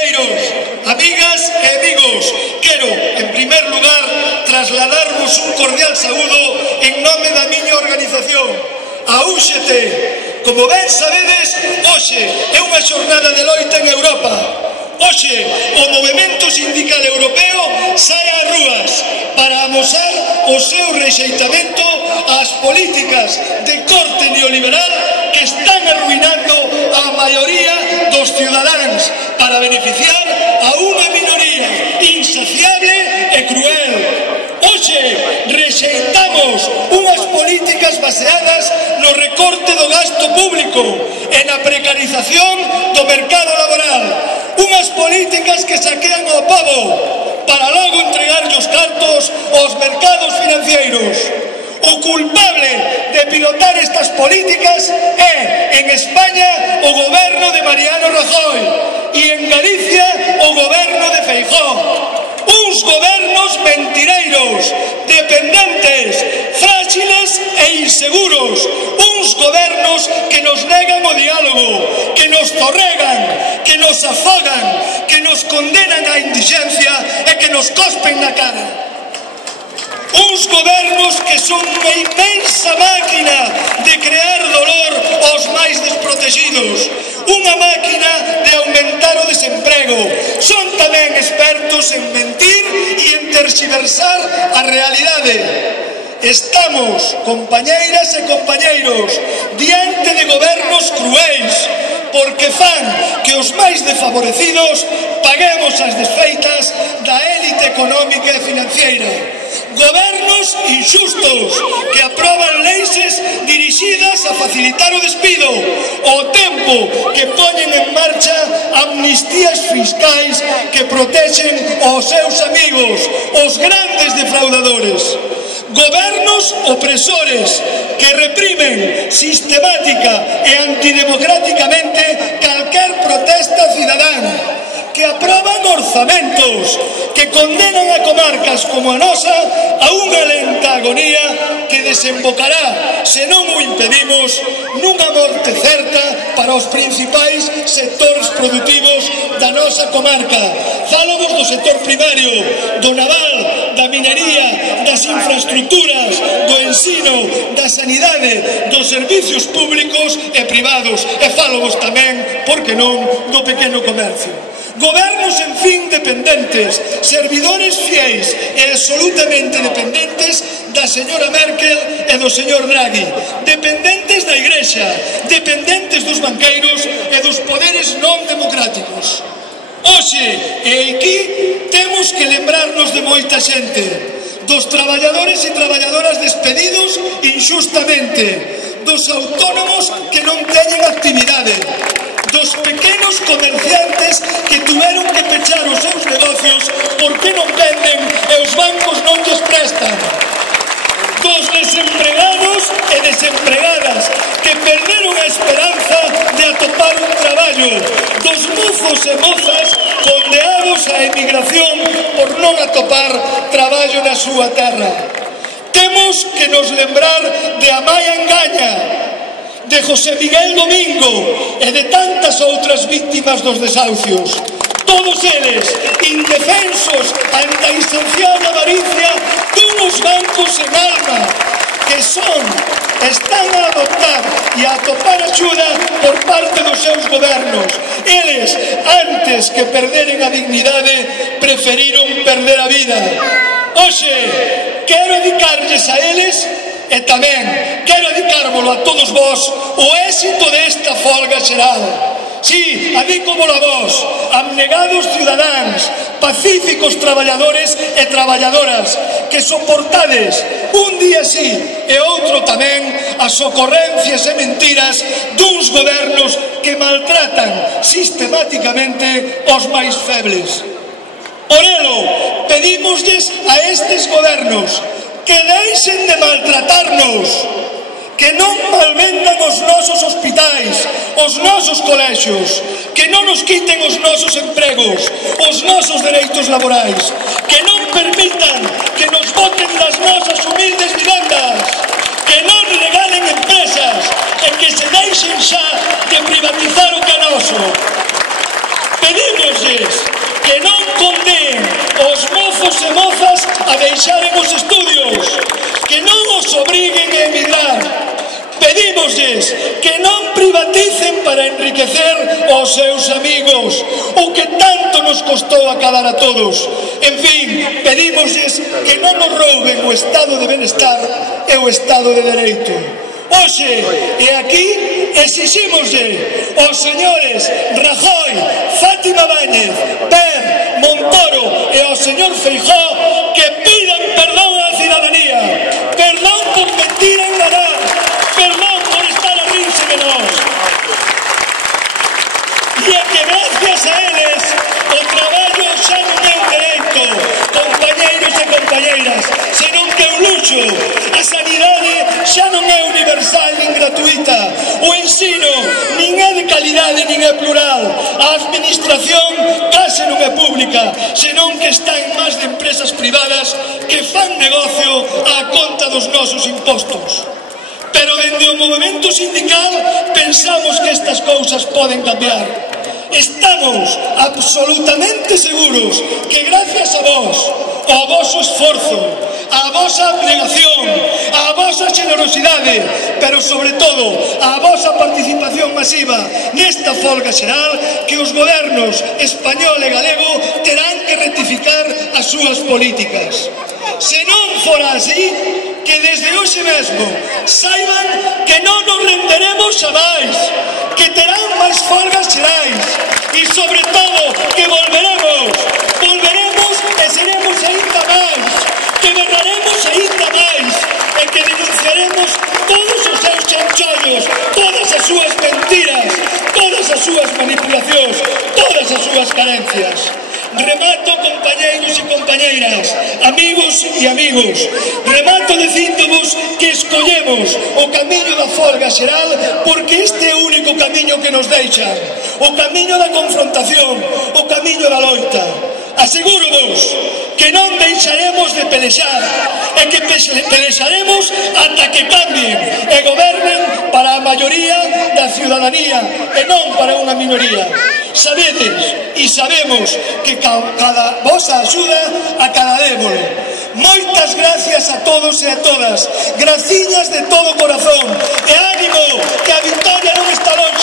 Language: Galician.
Amigas e amigos, quero, en primer lugar, trasladarvos un cordial saúdo en nome da miña organización, a UGT. Como ben sabedes, hoxe é unha xornada de loita en Europa. Hoxe, o movemento sindical europeo sae ás rúas para amosar o seu rexeitamento ás políticas de corte neoliberal que están arruinando a maioría dos cidadáns para beneficiar a unha minoría insaciable e cruel. Hoxe rexeitamos unhas políticas baseadas no recorte do gasto público e na precarización do mercado laboral. Unhas políticas que saquean ao pobo para logo entregarlle os cartos aos mercados financeiros. O culpable de pilotar estas políticas é, en España, o goberno de Mariano Rajoy e en Galicia, o goberno de Feijóo. Uns gobernos mentireiros, dependentes, frágiles e inseguros. Uns gobernos que nos negan o diálogo, que nos torregan, que nos afogan, que nos condenan á indixencia e que nos cospen na cara. Uns gobernos que son unha inmensa máquina de crear dolor aos máis desprotegidos, unha máquina de aumentar o desemprego. Son tamén expertos en mentir e en terxiversar a realidade. Estamos, compañeiras e compañeiros, diante de gobernos cruéis, porque fan que os máis desfavorecidos paguemos as desfeitas da élite económica e financiera. Gobernos injustos que aproban leis dirixidas a facilitar o despido, ao tempo que poñen en marcha amnistías fiscais que protexen aos seus amigos, os grandes defraudadores. Gobernos opresores que reprimen sistemática e antidemocráticamente calquer protesta cidadana, que aproban orzamentos que condenan a comarcas como a nosa a unha lenta agonía que desembocará, se non o impedimos, nunha morte certa para os principais sectores produtivos da nosa comarca. Fálamos do sector primario, do naval, da minería, das infraestructuras, do ensino, da sanidade, dos servicios públicos e privados. E fálamos tamén, por que non, do pequeno comercio. Gobernos, en fin, dependentes, servidores fiéis e absolutamente dependentes da señora Merkel e do señor Draghi, dependentes da Igrexa, dependentes dos banqueiros e dos poderes non democráticos. Hoxe, e aquí, temos que lembrarnos de moita xente, dos traballadores e traballadoras despedidos injustamente, dos autónomos que non teñen actividade, dos pequenos comerciantes que tuveron que pechar os seus negocios porque non venden e os bancos non lles prestan, dos desempregados e desempregadas que perderon a esperanza de atopar un traballo, dos mozos e mozas condeados á emigración por non atopar traballo na súa terra. Temos que nos lembrar de Amaya Engaña, de José Miguel Domingo e de tantas outras víctimas dos desahucios. Todos eles indefensos ante a insaciable avaricia dunos bancos en alma que están a adoptar e a atopar axuda por parte dos seus gobernos. Eles, antes que perderen a dignidade, preferiron perder a vida. Hoxe, quero dedicarlles a eles e tamén quero dedicárvolo a todos vós o éxito desta folga xeral. Sí, adícovolo a vós, abnegados cidadáns, pacíficos traballadores e traballadoras, que soportades un día sí e outro tamén as ocorrencias e mentiras duns gobernos que maltratan sistemáticamente os máis febles. Por elo, pedímoslles a estes gobernos que deixen de maltratarnos, que non malvendan os nosos hospitais, os nosos colexios, que non nos quiten os nosos empregos, os nosos dereitos laborais, que non permitan que nos boten das nosas humildes vivendas, que non regalen empresas e que se deixen xa de privatizar o que é noso. Pedimos pedimosles que non condeen os mozos e mozas a deixaren os estudios, que non os obriguen a emigrar. Pedimosles que non privaticen para enriquecer os seus amigos, o que tanto nos costou acabar a todos. En fin, pedimosles que non nos rouben o estado de benestar e o estado de dereito. Hoxe, e aquí, exiximoslle aos señores Rajoy, Fátima Báñez, Per, Montoro e ao señor Feijóo que pidan perdón á cidadanía, perdón por mentir e enganar, perdón por estar a rirse de nós. E é que gracias a eles o traballo xa non é un dereito, compañeiros e compañeiras, senón que é un luxo. A sanidade xa non é universal nin gratuita, o ensino nin é de calidade nin é plural, a administración case non é pública, senón que está en más de empresas privadas que fan negocio á conta dos nosos impostos. Pero dende o movimento sindical pensamos que estas cousas poden cambiar. Estamos absolutamente seguros que gracias a vos, ao voso esforzo, a vosa abnegación, a vosa generosidade, pero sobre todo a vosa participación masiva nesta folga xeral, que os gobernos español e galego terán que rectificar as súas políticas. Se non fora así, que desde hoxe mesmo saiban que non nos renderemos xamais, que terán máis folgas xerais e sobre todo que volveremos e seremos aínda máis, que berraremos aínda máis e que denunciaremos todos os seus chanchullos, todas as súas mentiras, todas as súas manipulacións, todas as súas carencias. Remato, compañeiros e compañeiras, amigos e amigos, remato dicíndovos que escollemos o camiño da folga xeral porque este é o único camiño que nos deixan, o camiño da confrontación, o camiño da loita. Asegúrovos que non deixaremos de pelexar e que pelexaremos ata que cambien e gobernen para a maioría da ciudadanía e non para unha minoría. Sabedes e sabemos que cada vosa axuda acadadémolo. Moitas gracias a todos e a todas, graciñas de todo corazón e ánimo, que a victoria non está longe.